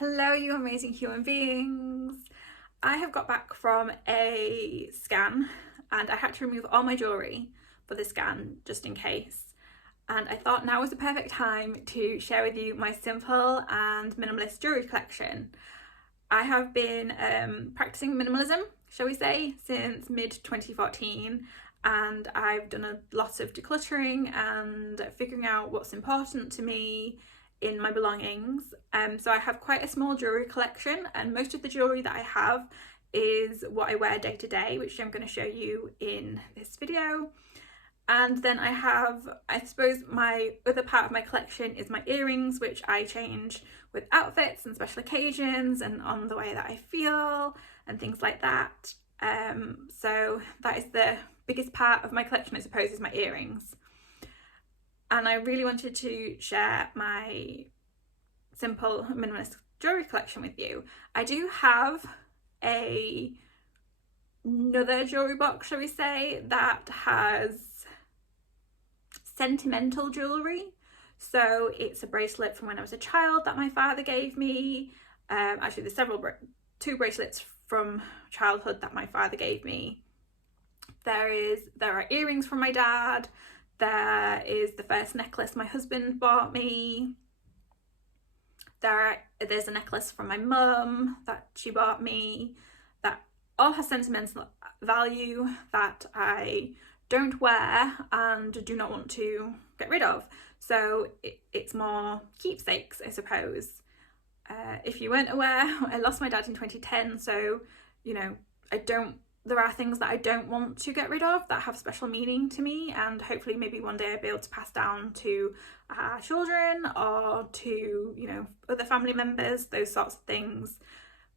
Hello, you amazing human beings. I have got back from a scan and I had to remove all my jewellery for the scan just in case. And I thought now was the perfect time to share with you my simple and minimalist jewellery collection. I have been practicing minimalism, shall we say, since mid-2014, and I've done a lot of decluttering and figuring out what's important to me in my belongings. So I have quite a small jewellery collection, and most of the jewellery that I have is what I wear day to day, which I'm going to show you in this video. And then I have, I suppose, my other part of my collection is my earrings, which I change with outfits and special occasions and on the way that I feel and things like that. So that is the biggest part of my collection, I suppose, is my earrings. And I really wanted to share my simple minimalist jewellery collection with you. I do have another jewellery box, shall we say, that has sentimental jewellery. So it's a bracelet from when I was a child that my father gave me. Actually, there's two bracelets from childhood that my father gave me. There are earrings from my dad. There is the first necklace my husband bought me. There's a necklace from my mum that she bought me that all has sentimental value that I don't wear and do not want to get rid of. So it's more keepsakes, I suppose. If you weren't aware, I lost my dad in 2010, so you know, there are things that I don't want to get rid of that have special meaning to me, and hopefully maybe one day I'll be able to pass down to our children or to, you know, other family members, those sorts of things,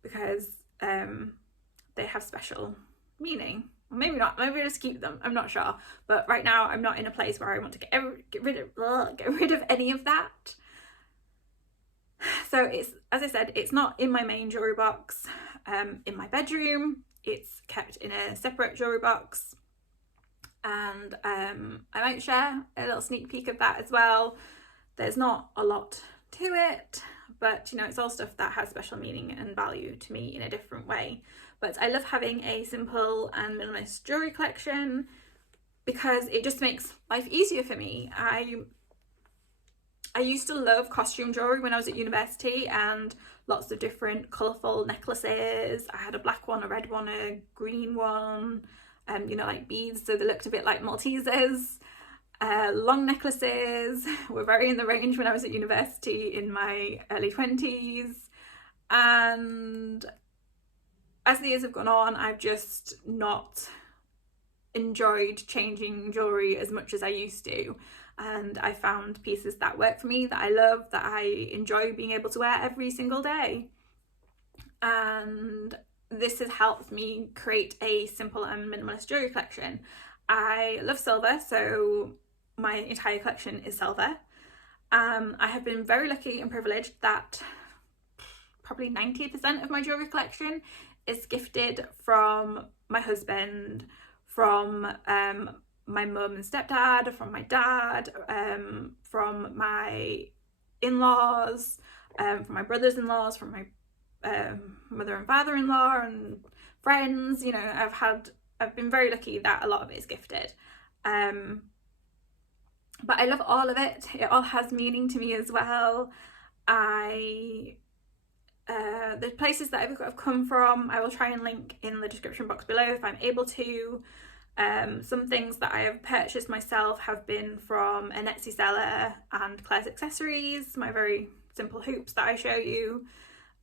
because they have special meaning. Or maybe not, maybe I'll just keep them, I'm not sure. But right now I'm not in a place where I want to get rid of any of that. So it's, as I said, it's not in my main jewellery box in my bedroom. It's kept in a separate jewellery box, and I might share a little sneak peek of that as well. There's not a lot to it, but you know, it's all stuff that has special meaning and value to me in a different way. But I love having a simple and minimalist jewellery collection because it just makes life easier for me. I used to love costume jewellery when I was at university, and lots of different colourful necklaces. I had a black one, a red one, a green one, you know, like beads, so they looked a bit like Maltesers. Long necklaces were very in the range when I was at university in my early 20s. And as the years have gone on, I've just not enjoyed changing jewellery as much as I used to. And I found pieces that work for me, that I love, that I enjoy being able to wear every single day. And this has helped me create a simple and minimalist jewellery collection. I love silver, so my entire collection is silver. I have been very lucky and privileged that probably 90% of my jewellery collection is gifted from my husband, from my mum and stepdad, from my dad, from my in-laws, from my brothers-in-laws, from my mother and father-in-law and friends. You know, I've been very lucky that a lot of it is gifted. But I love all of it. It all has meaning to me as well. The places that I've come from, I will try and link in the description box below if I'm able to. Some things that I have purchased myself have been from an Etsy seller and Claire's Accessories, my very simple hoops that I show you.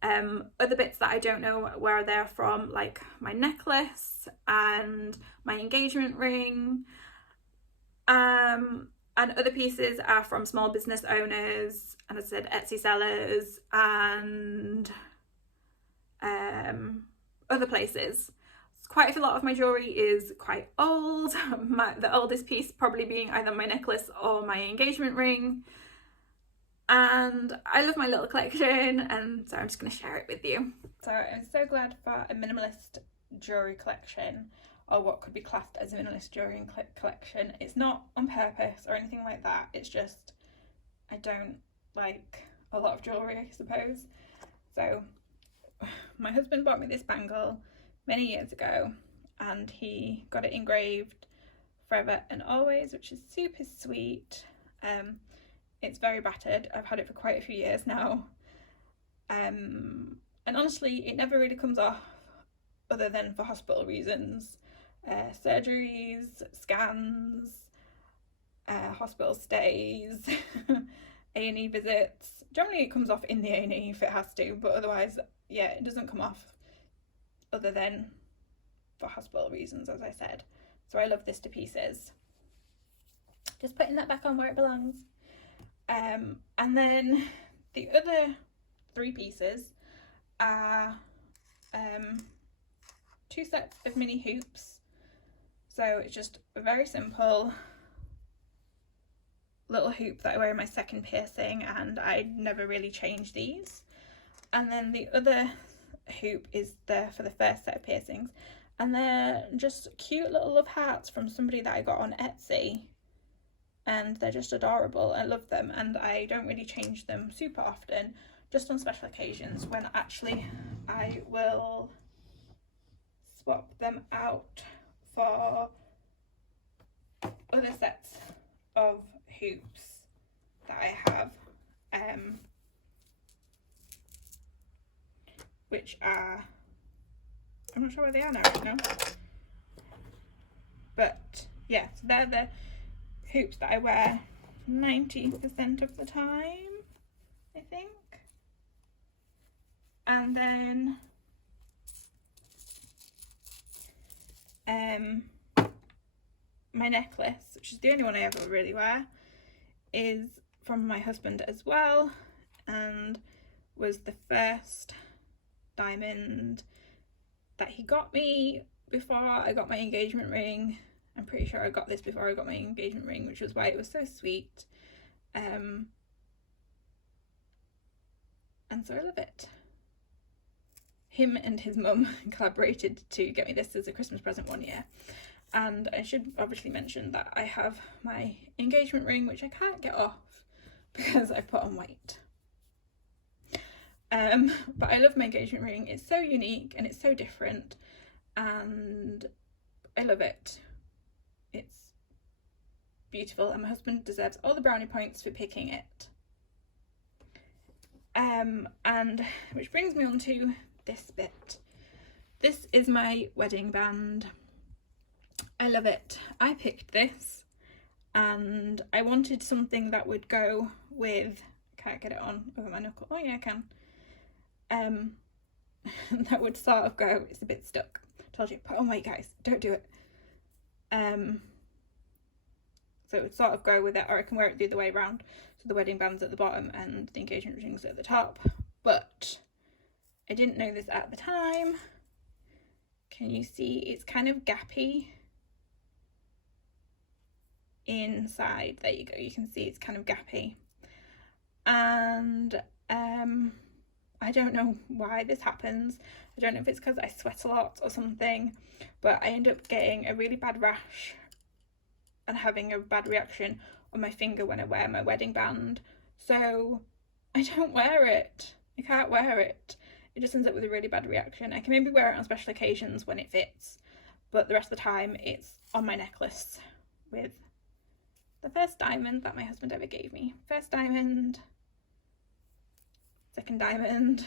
Other bits that I don't know where they're from, like my necklace and my engagement ring. And other pieces are from small business owners, and as I said, Etsy sellers and other places. Quite a lot of my jewellery is quite old, the oldest piece probably being either my necklace or my engagement ring. And I love my little collection, and so I'm just going to share it with you. So I'm so glad for a minimalist jewellery collection, or what could be classed as a minimalist jewellery collection. It's not on purpose or anything like that, it's just I don't like a lot of jewellery, I suppose. So my husband bought me this bangle many years ago, and he got it engraved forever and always, which is super sweet. It's very battered. I've had it for quite a few years now. And honestly, it never really comes off other than for hospital reasons. Surgeries, scans, hospital stays, A&E visits. Generally it comes off in the A&E if it has to, but otherwise, yeah, it doesn't come off other than for hospital reasons, as I said. So I love this to pieces. Just putting that back on where it belongs. And then the other 3 pieces are 2 sets of mini hoops. So it's just a very simple little hoop that I wear in my second piercing, and I never really change these. And then the other hoop is there for the first set of piercings, and they're just cute little love hearts from somebody that I got on Etsy, and they're just adorable. I love them, and I don't really change them super often, just on special occasions when actually I will swap them out for other sets of hoops that I have, which are, I'm not sure where they are now right now, but yeah, so they're the hoops that I wear 90% of the time, I think. And then my necklace, which is the only one I ever really wear, is from my husband as well, and was the first diamond that he got me before I got my engagement ring. I'm pretty sure I got this before I got my engagement ring, which was why it was so sweet. And so I love it. Him and his mum collaborated to get me this as a Christmas present one year. And I should obviously mention that I have my engagement ring, which I can't get off because I put on weight. But I love my engagement ring. It's so unique and it's so different, and I love it. It's beautiful, and my husband deserves all the brownie points for picking it. And which brings me on to this bit. This is my wedding band. I love it. I picked this, and I wanted something that would go with, I can't get it on over my knuckle. Oh yeah, I can. That would sort of go, it's a bit stuck. Told you, put on weight, guys, don't do it. So it would sort of go with it, or I can wear it the other way around. So the wedding band's at the bottom and the engagement ring's at the top. But I didn't know this at the time. Can you see it's kind of gappy inside? There you go, you can see it's kind of gappy. And I don't know why this happens. I don't know if it's because I sweat a lot or something, but I end up getting a really bad rash and having a bad reaction on my finger when I wear my wedding band. So I don't wear it. I can't wear it. It just ends up with a really bad reaction. I can maybe wear it on special occasions when it fits, but the rest of the time it's on my necklace with the first diamond that my husband ever gave me. First diamond, second diamond,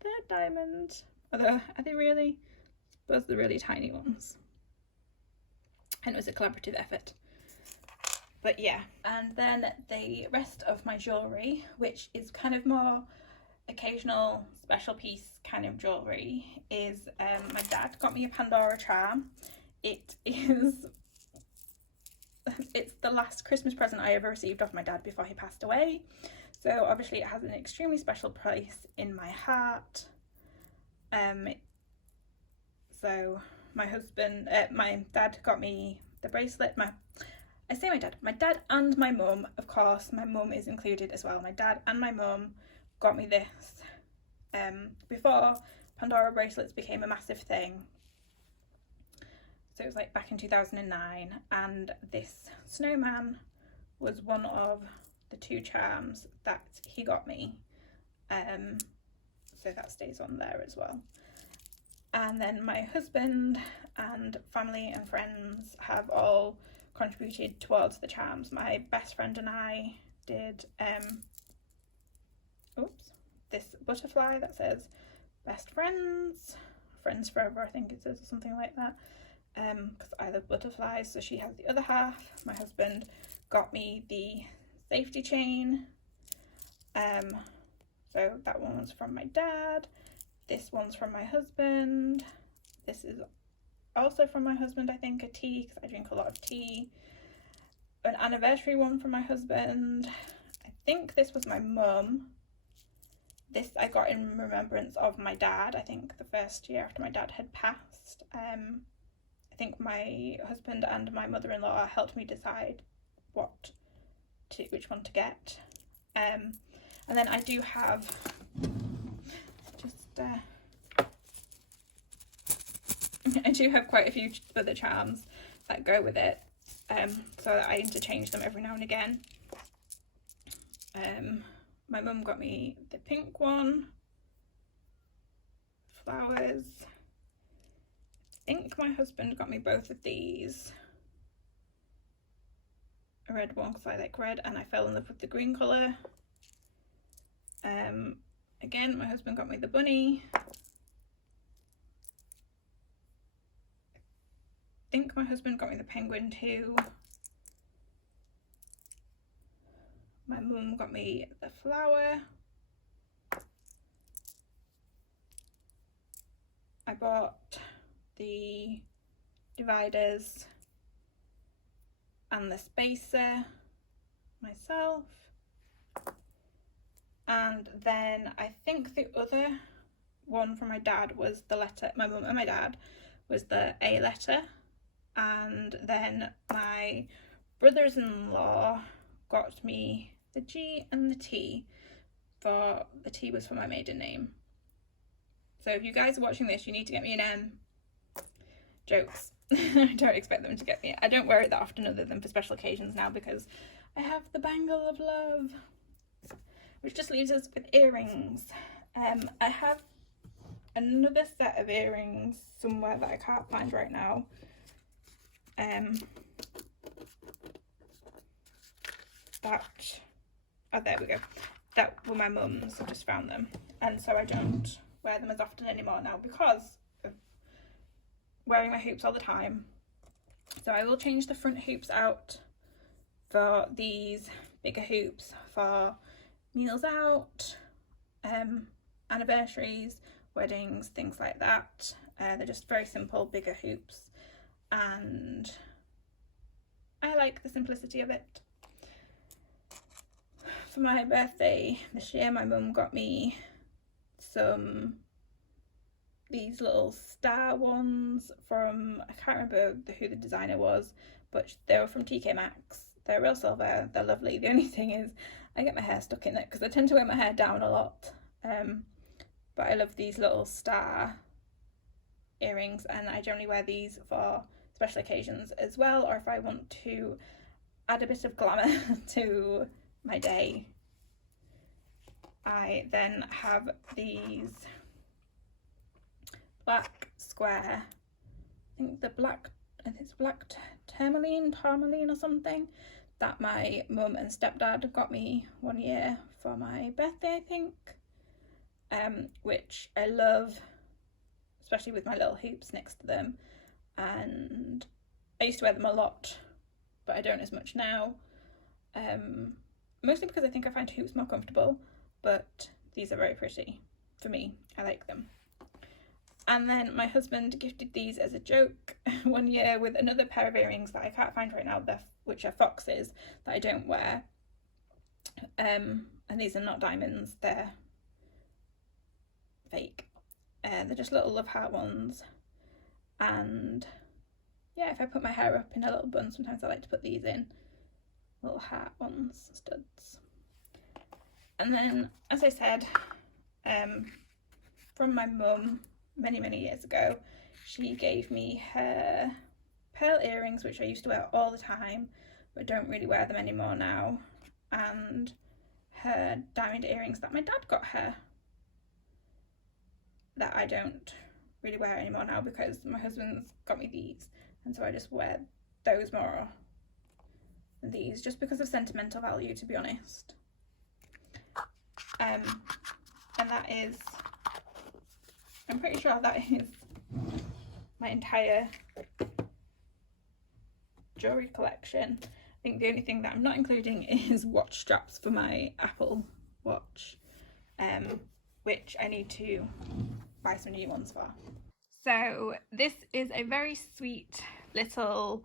third diamond. Although, are they really? I suppose they're really tiny ones. And it was a collaborative effort. But yeah. And then the rest of my jewellery, which is kind of more occasional special piece kind of jewellery, is my dad got me a Pandora charm. It's the last Christmas present I ever received off my dad before he passed away. So obviously it has an extremely special place in my heart. So my dad got me the bracelet. My dad and my mum, of course, my mum is included as well. My dad and my mum got me this before Pandora bracelets became a massive thing. So it was like back in 2009, and this snowman was one of the 2 charms that he got me. so that stays on there as well. And then my husband and family and friends have all contributed towards the charms. My best friend and I did this butterfly that says best friends forever, I think it says, or something like that, because I love butterflies. So she has the other half. My husband got me the safety chain, so that one was from my dad. This one's from my husband. This is also from my husband, I think, a tea, because I drink a lot of tea. An anniversary one from my husband. I think this was my mum. This I got in remembrance of my dad, I think the first year after my dad had passed. I think my husband and my mother-in-law helped me decide which one to get. And then I do have I do have quite a few other charms that go with it, so that I interchange them every now and again. My mum got me the pink one, flowers. I think my husband got me both of these. A red one because I like red and I fell in love with the green colour. Again, my husband got me the bunny. I think my husband got me the penguin too. My mum got me the flower. I bought the dividers and the spacer myself. And then I think the other one from my dad was the letter, my mum and my dad, was the A letter. And then my brothers-in-law got me the G and the T. For the T was for my maiden name. So if you guys are watching this, you need to get me an M. Jokes. I don't expect them to get me. I don't wear it that often other than for special occasions now because I have the bangle of love. Which just leaves us with earrings. I have another set of earrings somewhere that I can't find right now. There we go. That were my mum's. I just found them, and so I don't wear them as often anymore now because of wearing my hoops all the time. So I will change the front hoops out for these bigger hoops for meals out, anniversaries, weddings, things like that. They're just very simple, bigger hoops, and I like the simplicity of it. For my birthday this year, my mum got me these little star ones from, I can't remember who the designer was, but they were from TK Maxx. They're real silver, they're lovely. The only thing is I get my hair stuck in it because I tend to wear my hair down a lot, but I love these little star earrings, and I generally wear these for special occasions as well, or if I want to add a bit of glamour to my day. I then have these black square, I think it's black tourmaline or something, that my mum and stepdad got me one year for my birthday, I think, which I love, especially with my little hoops next to them. And I used to wear them a lot, but I don't as much now, mostly because I think I find hoops more comfortable, but these are very pretty for me. I like them. And then my husband gifted these as a joke one year with another pair of earrings that I can't find right now, which are foxes, that I don't wear. And these are not diamonds, they're fake. They're just little love heart ones. And yeah, if I put my hair up in a little bun, sometimes I like to put these in. Little heart ones, studs. And then, as I said, from my mum, many years ago, she gave me her pearl earrings, which I used to wear all the time but don't really wear them anymore now, and her diamond earrings that my dad got her, that I don't really wear anymore now because my husband's got me these, and so I just wear those more than these, just because of sentimental value, to be honest. And that is, I'm pretty sure that is my entire jewellery collection. I think the only thing that I'm not including is watch straps for my Apple Watch, which I need to buy some new ones for. So this is a very sweet little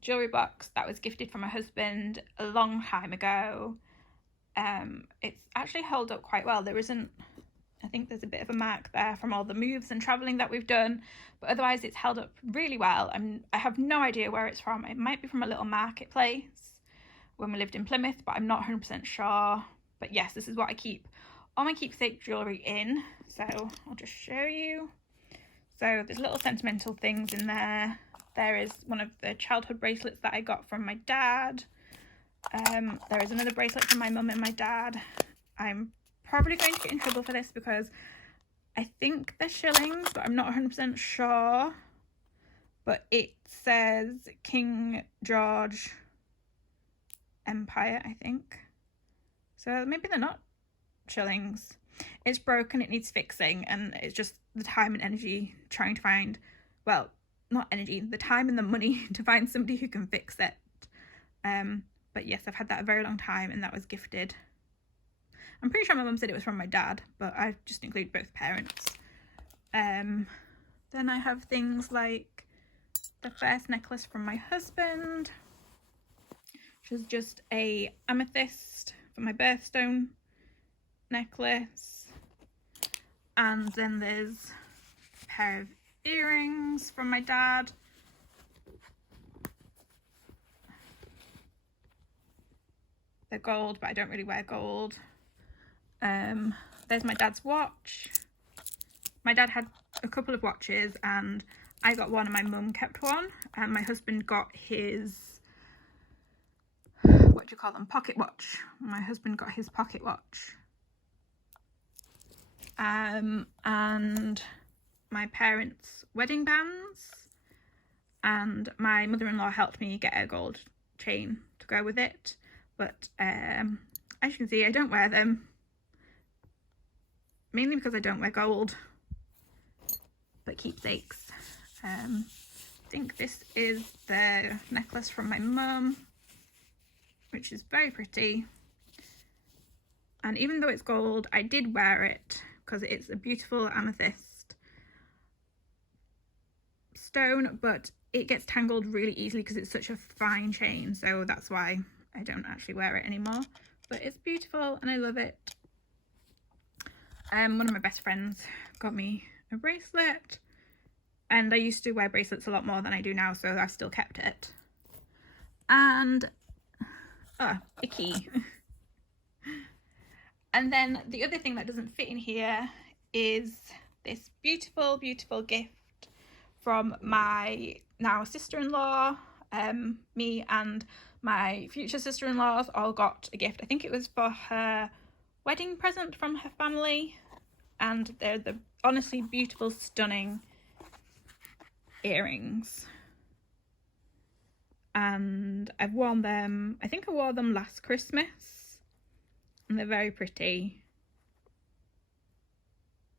jewellery box that was gifted from my husband a long time ago. It's actually held up quite well. There isn't, I think there's a bit of a mark there from all the moves and travelling that we've done, but otherwise it's held up really well. I have no idea where it's from. It might be from a little marketplace when we lived in Plymouth, but I'm not 100% sure. But yes, this is what I keep all my keepsake jewellery in, so I'll just show you. So there's little sentimental things in there. There is one of the childhood bracelets that I got from my dad. There is another bracelet from my mum and my dad. I'm probably going to get in trouble for this because I think they're shillings, but I'm not 100% sure. But it says King George Empire, I think. So maybe they're not shillings. It's broken, it needs fixing, and it's just the time and energy trying to find, well, not energy, the time and the money to find somebody who can fix it. But yes, I've had that a very long time, and that was gifted. I'm pretty sure my mum said it was from my dad, but I just include both parents. Then I have things like the first necklace from my husband, which is just a amethyst for my birthstone necklace. And then there's a pair of earrings from my dad. They're gold, but I don't really wear gold. There's my dad's watch. My dad had a couple of watches, and I got one and my mum kept one, and my husband got his, what do you call them, pocket watch. My husband got his pocket watch. And my parents' wedding bands, and my mother-in-law helped me get a gold chain to go with it, but as you can see, I don't wear them, mainly because I don't wear gold, but keepsakes. I think this is the necklace from my mum, which is very pretty, and even though it's gold, I did wear it because it's a beautiful amethyst stone, but it gets tangled really easily because it's such a fine chain, so that's why I don't actually wear it anymore. But it's beautiful and I love it. One of my best friends got me a bracelet, and I used to wear bracelets a lot more than I do now, so I've still kept it. And a key. And then the other thing that doesn't fit in here is this beautiful, beautiful gift from my now sister-in-law. Me and my future sister-in-laws all got a gift. I think it was for her wedding present from her family, and they're the honestly beautiful, stunning earrings. And I've worn them, I think I wore them last Christmas, and they're very pretty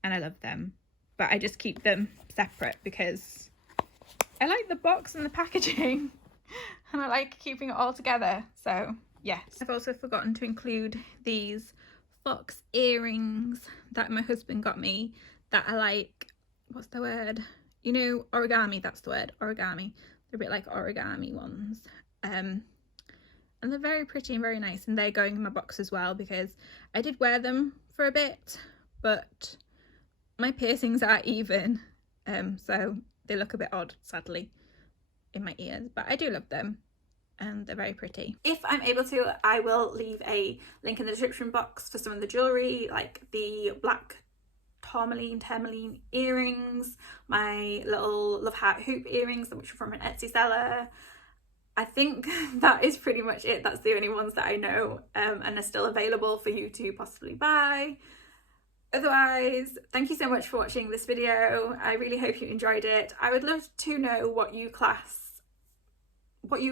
and I love them, but I just keep them separate because I like the box and the packaging and I like keeping it all together. So yes, I've also forgotten to include these fox earrings that my husband got me that are like, what's the word, you know, origami, that's the word, origami. They're a bit like origami ones, and they're very pretty and very nice, and they're going in my box as well because I did wear them for a bit, but my piercings are even, so they look a bit odd, sadly, in my ears, but I do love them and they're very pretty. If I'm able to, I will leave a link in the description box for some of the jewellery, like the black tourmaline earrings, my little love heart hoop earrings, which are from an Etsy seller, I think that is pretty much it. That's the only ones that I know and are still available for you to possibly buy. Otherwise, thank you so much for watching this video. I really hope you enjoyed it. I would love to know what you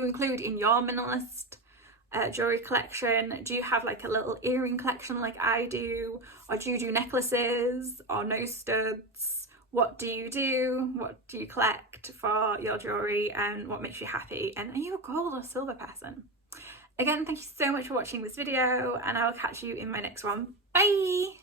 include in your minimalist jewelry collection. Do you have like a little earring collection like I do, or do you do necklaces or nose studs? What do you do? What do you collect for your jewelry, and what makes you happy? And are you a gold or silver person? Again, thank you so much for watching this video, and I will catch you in my next one. Bye!